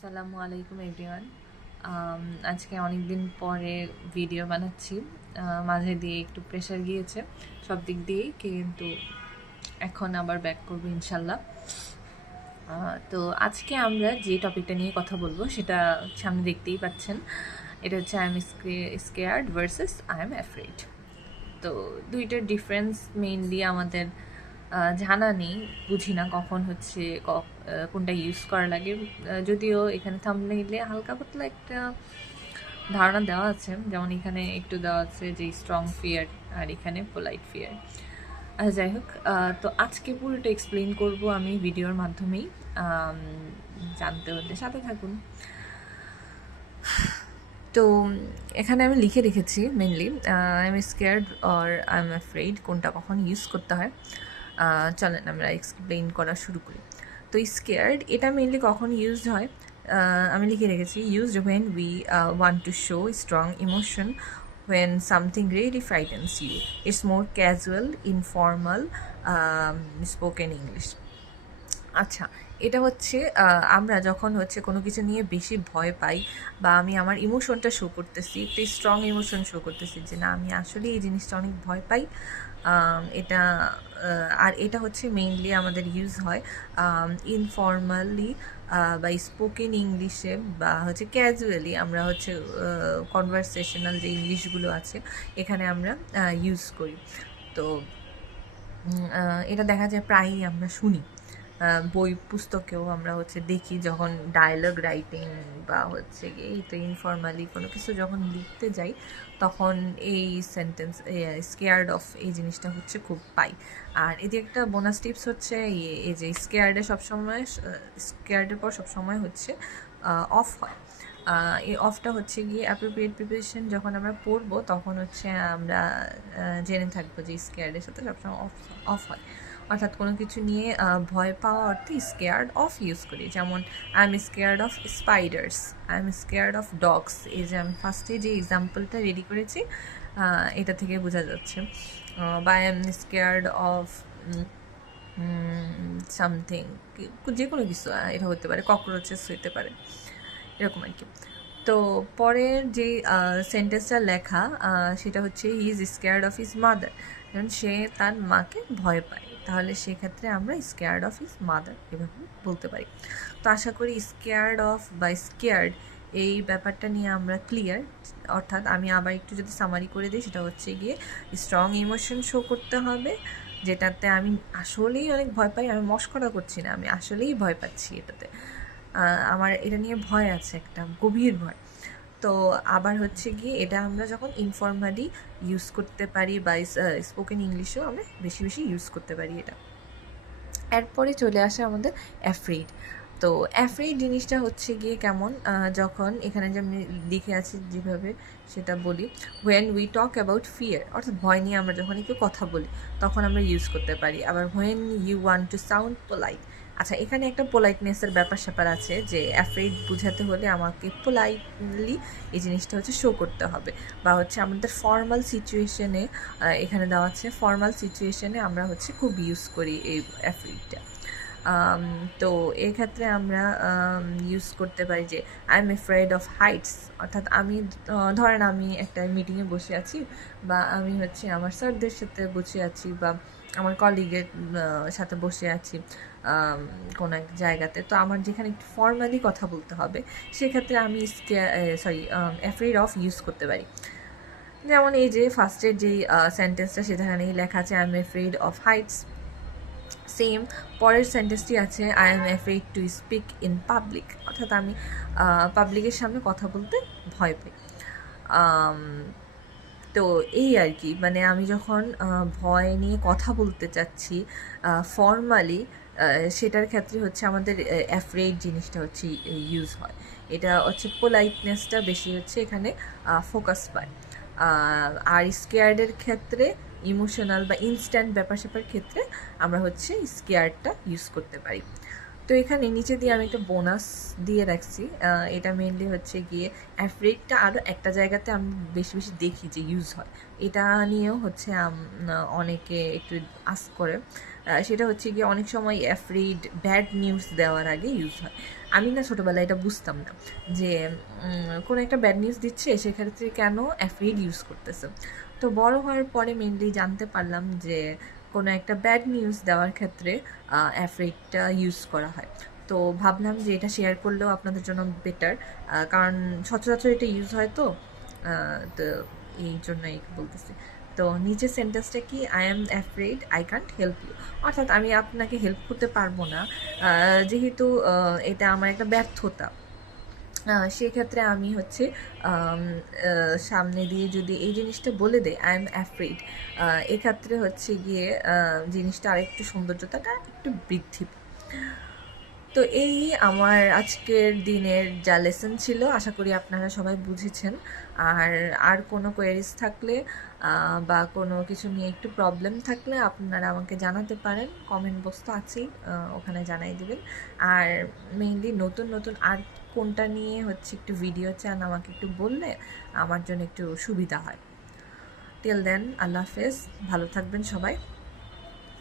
আসসালামু আলাইকুম এভরিওয়ান। আজকে অনেক দিন পরে ভিডিও বানাচ্ছি। মাঝে দিয়ে একটু প্রেশার গিয়েছে সব দিক দিয়েই, কিন্তু এখন আবার ব্যাক করবো ইনশাল্লাহ। তো আজকে আমরা যে টপিকটা নিয়ে কথা বলবো সেটা সামনে দেখতেই পাচ্ছেন। এটা হচ্ছে I am scared versus I am afraid. তো দুইটার ডিফারেন্স মেইনলি আমাদের জানা নেই, বুঝি না কখন হচ্ছে কোনটা ইউজ করা লাগে। যদিও এখানে থাম্বনেইলে হালকা পাতলা একটা ধারণা দেওয়া আছে, যেমন এখানে একটু দেওয়া আছে যে স্ট্রং ফিয়ার আর এখানে পোলাইট ফিয়ার। যাই হোক, তো আজকে পুরোটা এক্সপ্লেন করব আমি ভিডিওর মাধ্যমেই। জানতে হলে সাথে থাকুন। তো এখানে আমি লিখে রেখেছি mainly I am scared or I am afraid কোনটা কখন ইউজ করতে হয়। চলেন আমরা এক্সপ্লেইন করা শুরু করি। তো স্কেয়ার্ড এটা মেনলি কখন ইউজ হয়, আমি লিখে রেখেছি used when we want to show strong emotion, when something really frightens you. It's more casual, informal, spoken English. আচ্ছা, এটা হচ্ছে আমরা যখন হচ্ছে কোনো কিছু নিয়ে বেশি ভয় পাই বা আমি আমার ইমোশনটা শো করতেছি, একটু স্ট্রং ইমোশন শো করতেছি যে না আমি আসলে এই জিনিসটা অনেক ভয় পাই, এটা আর এটা হচ্ছে মেইনলি আমাদের ইউজ হয় ইনফর্মালি বা স্পোকেন ইংলিশে বা হচ্ছে ক্যাজুয়ালি আমরা হচ্ছে কনভারসেশনাল যে ইংলিশগুলো আছে এখানে আমরা ইউজ করি। তো এটা দেখা যায় প্রায়ই আমরা শুনি, বই পুস্তকেও আমরা হচ্ছে দেখি যখন ডায়ালগ রাইটিং বা হচ্ছে এই তো ইনফর্মালি কোনো কিছু যখন লিখতে যাই তখন এই সেন্টেন্স স্কেয়ার্ড অফ এই জিনিসটা হচ্ছে খুব পাই। আর এতে একটা বোনাস টিপস হচ্ছে এই যে স্কেয়ার্ডে সবসময় স্কেয়ার্ডের পর সবসময় হচ্ছে অফ হয়। এই অফটা হচ্ছে গিয়ে অ্যাপ্রোপ্রিয়েট প্রিপারেশন যখন আমরা পড়বো তখন হচ্ছে আমরা জেনে থাকবো যে স্কেয়ার্ডের সাথে সবসময় অফ অফ হয়। অর্থাৎ কোনো কিছু নিয়ে ভয় পাওয়া অর্থে স্কেয়ার্ড অফ ইউজ করি, যেমন I am scared of spider's, I am scared of dogs. এই যে আমি ফার্স্টে যে এক্সাম্পলটা রেডি করেছি এটা থেকে বোঝা যাচ্ছে। বা I am scared of something, যে কোনো কিছু এটা হতে পারে, ককরোচেস হতে পারে, এরকম আর কি। তো পরের যে সেন্টেন্সটা লেখা সেটা হচ্ছে he is scared of his mother, যেমন সে তার মাকে ভয় পায়, তাহলে সেক্ষেত্রে আমরা স্কেয়ার্ড অফ হিজ মাদার এভাবে বলতে পারি। তো আশা করি স্কেয়ার্ড অফ বা স্কেয়ার্ড এই ব্যাপারটা নিয়ে আমরা ক্লিয়ার। অর্থাৎ আমি আবার একটু যদি সামারি করে দিই, সেটা হচ্ছে গিয়ে স্ট্রং ইমোশন শো করতে হবে যেটাতে আমি আসলেই অনেক ভয় পাই, আমি মস্করা করছি না, আমি আসলেই ভয় পাচ্ছি এটাতে, আমার এটা নিয়ে ভয় আছে, একটা গভীর ভয়। তো আবার হচ্ছে গিয়ে এটা আমরা যখন ইনফর্মালি ইউজ করতে পারি বা স্পোকেন ইংলিশেও আমরা বেশি বেশি ইউজ করতে পারি এটা। এরপরে চলে আসে আমাদের অ্যাফ্রেড। তো অ্যাফ্রেড জিনিসটা হচ্ছে গিয়ে কেমন, যখন এখানে যে আমি লিখে আছি যেভাবে সেটা বলি, when we talk about fear, অর্থাৎ ভয় নিয়ে আমরা যখন একটু কথা বলি তখন আমরা ইউজ করতে পারি। আবার when you want to sound polite, আচ্ছা এখানে একটা পোলাইটনেসের ব্যাপার স্যাপার আছে যে অ্যাফ্রেড বোঝাতে হলে আমাকে পোলাইটলি এই জিনিসটা হচ্ছে শো করতে হবে, বা হচ্ছে আমাদের ফর্মাল সিচুয়েশনে এখানে দেওয়া আছে ফর্মাল সিচুয়েশনে আমরা হচ্ছে খুব ইউজ করি এই অ্যাফ্রেডটা। তো এক্ষেত্রে আমরা ইউজ করতে পারি যে I am afraid of Heights, অর্থাৎ আমি ধরেন আমি একটা মিটিংয়ে বসে আছি বা আমি হচ্ছে আমার স্যারদের সাথে বসে আছি বা আমার কলিগের সাথে বসে আছি কোনো এক জায়গাতে, তো আমার যেখানে একটু ফর্মালি কথা বলতে হবে সেক্ষেত্রে আমি অ্যাফ্রেড অফ ইউজ করতে পারি। যেমন এই যে ফার্স্টের যেই সেন্টেন্সটা সেখানেই লেখা আছে I am afraid of Heights. Same পরের সেন্টেন্সটি আছে I am afraid to speak in public, অর্থাৎ আমি পাবলিকের সামনে কথা বলতে ভয় পাই। তো এই আর কি, মানে আমি যখন ভয় নিয়ে কথা বলতে চাচ্ছি ফর্মালি, সেটার ক্ষেত্রে হচ্ছে আমাদের অ্যাফ্রেড জিনিসটা হচ্ছে ইউজ হয়। এটা হচ্ছে পোলাইটনেসটা বেশি হচ্ছে এখানে ফোকাস পায়। আর স্কেয়ার্ডের ক্ষেত্রে ইমোশনাল বা ইনস্ট্যান্ট ব্যাপার স্যাপার ক্ষেত্রে আমরা হচ্ছে স্কেয়ার্ডটা ইউজ করতে পারি। তো এখানে নিচে দিয়ে আমি একটা বোনাস দিয়ে রাখছি, এটা মেনলি হচ্ছে গিয়ে অ্যাফ্রেডটা আরও একটা জায়গাতে আমি বেশি বেশি দেখি যে ইউজ হয়, এটা নিয়েও হচ্ছে অনেকে একটু আস্ক করে। সেটা হচ্ছে গিয়ে অনেক সময় অ্যাফ্রেড ব্যাড নিউজ দেওয়ার আগে ইউজ হয়। আমি না ছোটোবেলায় এটা বুঝতাম না যে কোনো একটা ব্যাড নিউজ দিচ্ছে সেক্ষেত্রে কেন অ্যাফ্রিড ইউজ করতেছে। তো বড় হওয়ার পরে মেনলি জানতে পারলাম যে কোনো একটা ব্যাড নিউজ দেওয়ার ক্ষেত্রে অ্যাফ্রিডটা ইউজ করা হয়। তো ভাবলাম যে এটা শেয়ার করলেও আপনাদের জন্য বেটার, কারণ সচরাচর এটা ইউজ হয় তো তো এই জন্যই বলতেছি। তো নিচের সেন্টেন্সটা কি, I am afraid I can't help you, অর্থাৎ আমি আপনাকে হেল্প করতে পারবো না, যেহেতু এটা আমার একটা ব্যর্থতা, সেক্ষেত্রে আমি হচ্ছে সামনে দিয়ে যদি এই জিনিসটা বলে দেয় আই এম অ্যাফ্রেড, এক্ষেত্রে হচ্ছে গিয়ে জিনিসটা আরেকটু সৌন্দর্যতাটা একটু বৃদ্ধি। তো এই আমার আজকের দিনের যা লেসন ছিল, আশা করি আপনারা সবাই বুঝেছেন। আর কোনো কোয়েরিজ থাকলে বা কোনো কিছু নিয়ে একটু প্রবলেম থাকলে আপনারা আমাকে জানাতে পারেন, কমেন্ট বক্স তো আছেই, ওখানে জানাই দিবেন। আর মেইনলি নতুন নতুন আর কোনটা নিয়ে হচ্ছে একটু ভিডিও চান আমাকে একটু বললে আমার জন্য একটু সুবিধা হয়। টিল দেন, আল্লাহ হাফেজ, ভালো থাকবেন সবাই।